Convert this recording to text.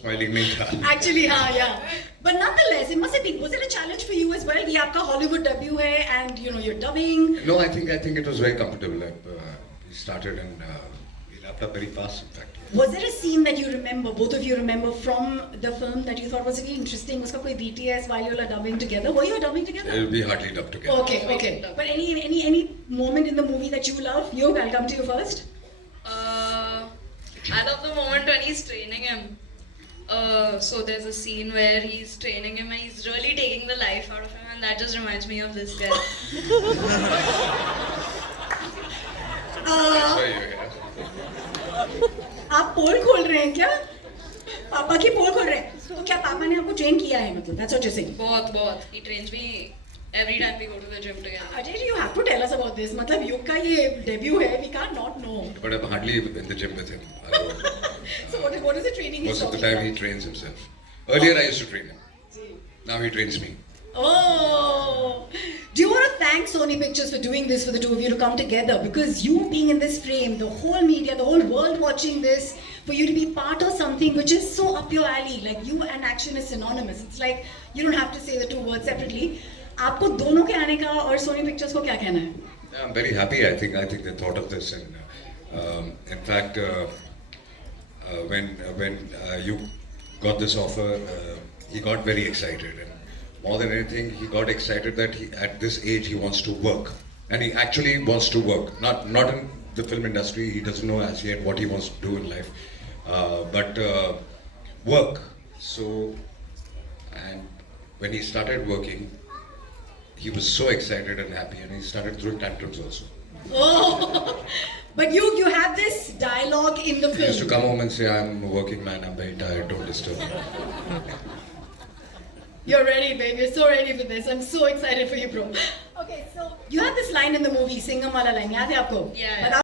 Smiling नहीं था. Actually, yeah. But nonetheless, it must have been. Was it a challenge for you as well? ये आपका Hollywood debut है, and you're dubbing. No, I think it was very comfortable. Like, we started and we wrapped up very fast. In fact. Was there a scene that you remember, both of you remember from the film that you thought was really interesting? उसका कोई BTS while you were dubbing together? Were you dubbing together? We hardly dubbed together. Okay. But any moment in the movie that you love? Yog, I'll come to you first. I love the moment when he's training him. So there's a scene where he's training him and he's really taking the life out of him, and that just reminds me of this guy. That's why you're here. आप पोल खोल रहे हैं क्या? पापा की पोल खोल रहे हैं? तो क्या पापा ने आपको ट्रेन किया है मतलब? That's what you're saying. बहुत. He trains me every time we go to the gym together. Ajay, you have to tell us about this. मतलब युग का ये debut है, we can't not know. But I'm hardly in the gym with him. So what is the training he's Most of the talking time he about? trains himself. Earlier I used to train him. Now he trains me. Oh, do you want to thank Sony Pictures for doing this for the two of you to come together? Because you being in this frame, the whole media, the whole world watching this, for you to be part of something which is so up your alley, like you and action is synonymous. It's like you don't have to say the two words separately. आपको दोनों के आने का और Sony Pictures को क्या कहना है? Yeah, I'm very happy. I think they thought of this, and in fact, when you got this offer, he got very excited, and more than anything, he got excited that at this age he wants to work, and he actually wants to work. Not in the film industry. He doesn't know as yet what he wants to do in life, but work. So, and when he started working, he was so excited and happy, and he started throwing tantrums also. Oh, but you have this dialogue in the He used to film. come home and say, "I'm a working man. I'm very tired. Don't disturb me." You're ready, babe. You're so ready for this. I'm so excited for you, bro. Okay, so you have this line in the movie, Singham wala line. याद है आपको? Yeah. But